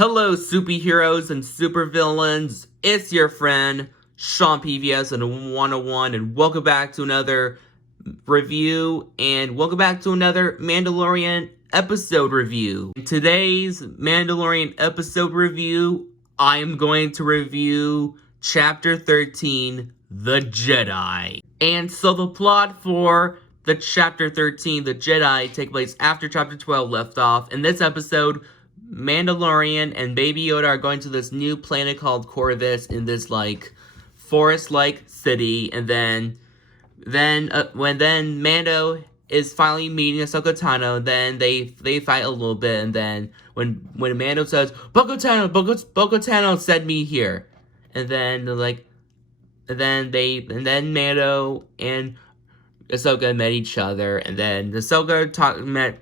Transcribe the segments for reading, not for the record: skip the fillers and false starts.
Hello, superheroes and supervillains. It's your friend, Sean PVS and 101, and welcome back to another review, and welcome back to another Mandalorian episode review. In today's Mandalorian episode review, I am going to review Chapter 13, The Jedi. And so the plot for the Chapter 13, The Jedi, take place after Chapter 12 left off. In this episode, Mandalorian and Baby Yoda are going to this new planet called Corvus in this forest-like city, and then Mando is finally meeting Ahsoka Tano, then they fight a little bit, and then when Mando says Bo-Katan Tano sent me here, and then Mando and Ahsoka met each other, and then Ahsoka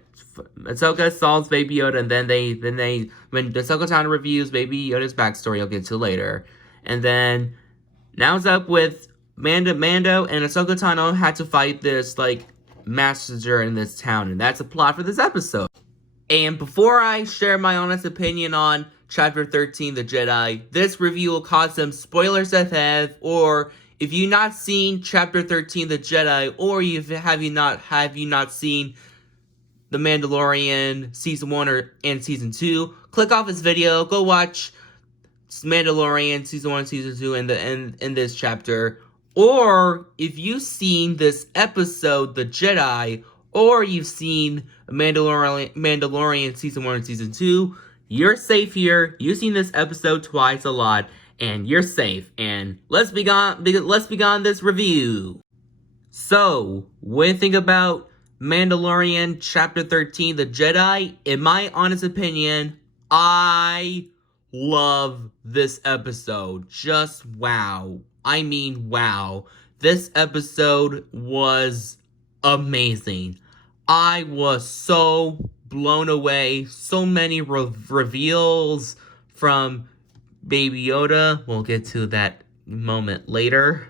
solves Baby Yoda, and then when Ahsoka Tano reviews Baby Yoda's backstory, I'll get to later. And then now it's up with Mando and Ahsoka Tano had to fight this messenger in this town, and that's the plot for this episode. And before I share my honest opinion on Chapter 13, The Jedi, this review will cause some spoilers ahead, or if you've not seen Chapter 13, The Jedi, or have you not seen The Mandalorian Season 1 and Season 2, click off this video, go watch Mandalorian Season 1 and Season 2 in this chapter. Or if you've seen this episode, The Jedi, or you've seen Mandalorian Season 1 and Season 2, you're safe here. You've seen this episode twice a lot, and you're safe. And let's begin this review. So, what do you think about Mandalorian Chapter 13, The Jedi? In my honest opinion, I love this episode. Just wow. I mean, wow. This episode was amazing. I was so blown away. So many reveals from Baby Yoda. We'll get to that moment later.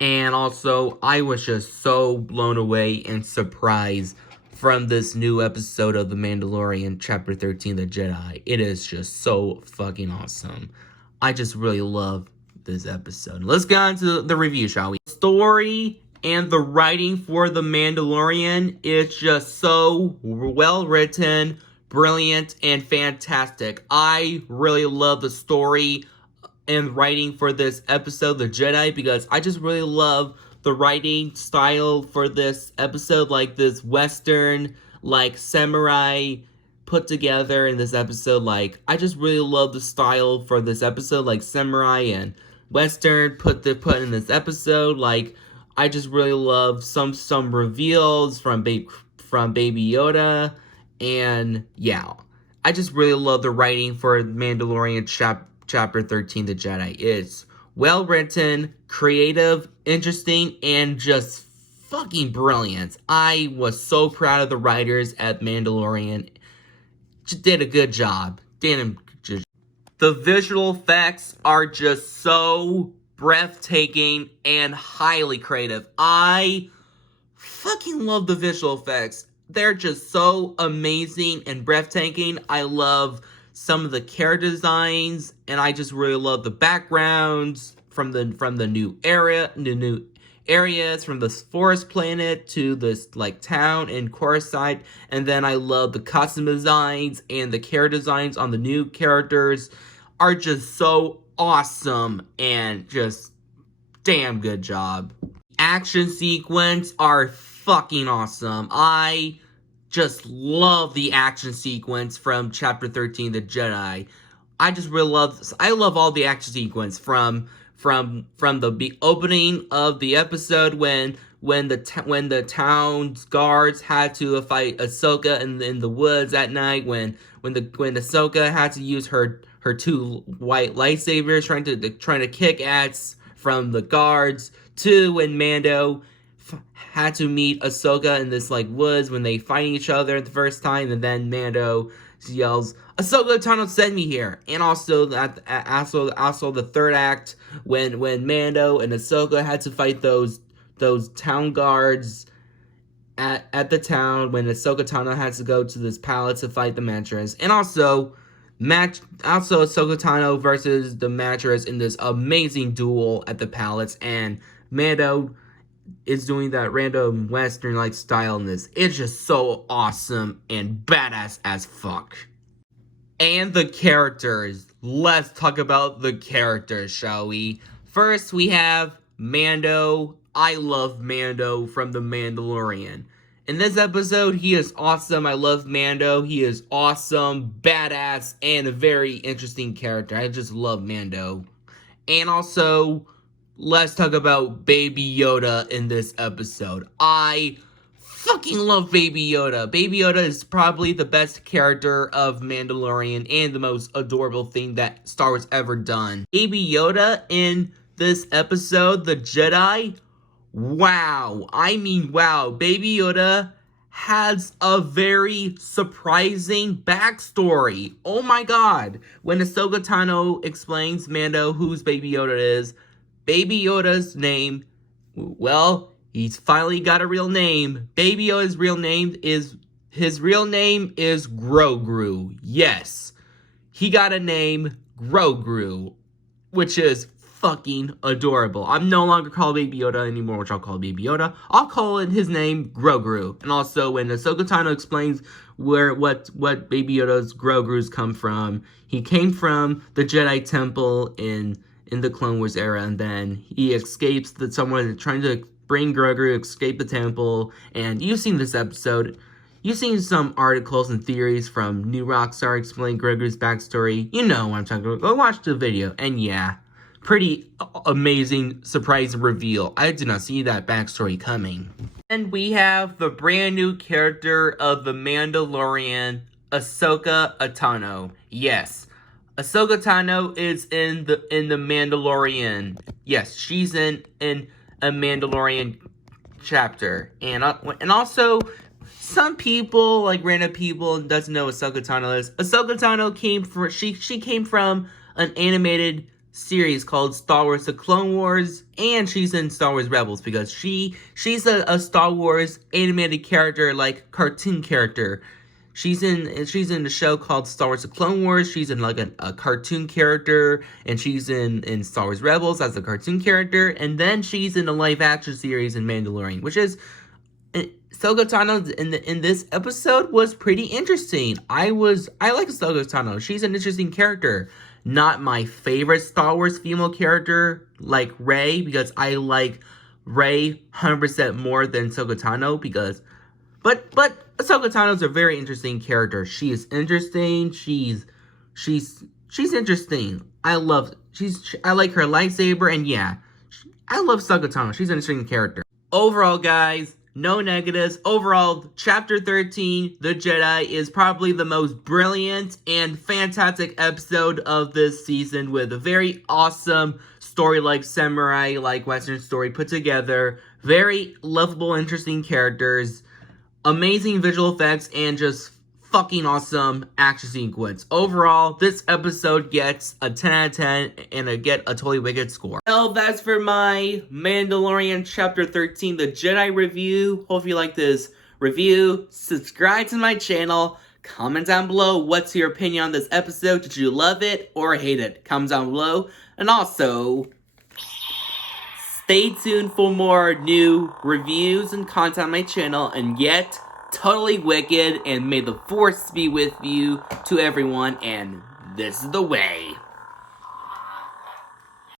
And also, I was just so blown away and surprised from this new episode of The Mandalorian Chapter 13, The Jedi. It is just so fucking awesome. I just really love this episode. Let's get on to the review, shall we? The story and the writing for The Mandalorian is just so well written, brilliant, and fantastic. I really love the story and writing for this episode, The Jedi, because I just really love the writing style for this episode, like this western, samurai put together in this episode. I just really love the style for this episode, samurai and western put in this episode. I just really love some reveals from Baby Yoda, and yeah, I just really love the writing for Mandalorian Chapter 13, The Jedi. It's well written, creative, interesting, and just fucking brilliant. I was so proud of the writers at Mandalorian. Just did a good job. The visual effects are just so breathtaking and highly creative. I fucking love the visual effects. They're just so amazing and breathtaking. I love some of the character designs, and I just really love the backgrounds from the new areas, from this forest planet to this town in Coruscant. And then I love the costume designs and the character designs on the new characters are just so awesome, and just damn good job. Action sequence are fucking awesome. I just love the action sequence from Chapter 13, The Jedi. I just really I love all the action sequence from the opening of the episode when the town's guards had to fight Ahsoka in the woods at night, when Ahsoka had to use her two white lightsabers trying to kick ass from the guards, to when Mando had to meet Ahsoka in this woods when they fighting each other the first time, and then Mando yells, "Ahsoka Tano sent me here." And also the third act when Mando and Ahsoka had to fight those town guards at the town, when Ahsoka Tano had to go to this palace to fight the Mantress. And also Also, Ahsoka Tano versus the Mattress in this amazing duel at the palace, and Mando is doing that random Western like style in this. It's just so awesome and badass as fuck. And the characters. Let's talk about the characters, shall we? First, we have Mando. I love Mando from The Mandalorian. In this episode, he is awesome. I love Mando. He is awesome, badass, and a very interesting character. I just love Mando. And also, let's talk about Baby Yoda in this episode. I fucking love Baby Yoda. Baby Yoda is probably the best character of Mandalorian and the most adorable thing that Star Wars ever done. Baby Yoda in this episode, The Jedi, wow. I mean, wow. Baby Yoda has a very surprising backstory. Oh my god. When Ahsoka Tano explains Mando whose Baby Yoda is, Baby Yoda's name, well, he's finally got a real name. Baby Yoda's real name is Grogu. Yes. He got a name, Grogu, which is fucking adorable. I'm no longer called Baby Yoda anymore, which I'll call Baby Yoda. I'll call it his name, Grogu. And also, when Ahsoka Tano explains what Baby Yoda's Grogu's come from, he came from the Jedi Temple in the Clone Wars era, and then he escapes someone trying to bring Grogu, escape the temple. And you've seen this episode. You've seen some articles and theories from New Rockstar explaining Grogu's backstory. You know what I'm talking about. Go watch the video. And yeah, pretty amazing surprise reveal. I did not see that backstory coming. And we have the brand new character of The Mandalorian, Ahsoka Tano. Yes, Ahsoka Tano is in the Mandalorian. Yes, she's in a Mandalorian chapter. And also, some people, like random people, doesn't know what Ahsoka Tano is. Ahsoka Tano came from an animated series called Star Wars: The Clone Wars, and she's in Star Wars Rebels because she's a Star Wars animated character, like cartoon character. She's in the show called Star Wars: The Clone Wars. She's in like a cartoon character, and she's in Star Wars Rebels as a cartoon character, and then she's in a live action series in Mandalorian, which is Ahsoka Tano in this episode was pretty interesting. I like Ahsoka Tano. She's an interesting character. Not my favorite Star Wars female character like Rey, because I like Rey 100% more than Ahsoka Tano, but Ahsoka Tano's a very interesting character. She is interesting. She's interesting. I like her lightsaber, and yeah, I love Ahsoka Tano. She's an interesting character. Overall, guys, no negatives. Overall, Chapter 13, The Jedi, is probably the most brilliant and fantastic episode of this season, with a very awesome story, like samurai, like Western story put together. Very lovable, interesting characters, amazing visual effects, and just fucking awesome action sequence. Overall, this episode gets a 10 out of 10 and a totally wicked score. Well, that's for my Mandalorian Chapter 13, The Jedi review. Hope you like this review. Subscribe to my channel. Comment down below what's your opinion on this episode. Did you love it or hate it? Comment down below. And also, stay tuned for more new reviews and content on my channel. And yet, totally wicked, and may the force be with you to everyone, and this is the way.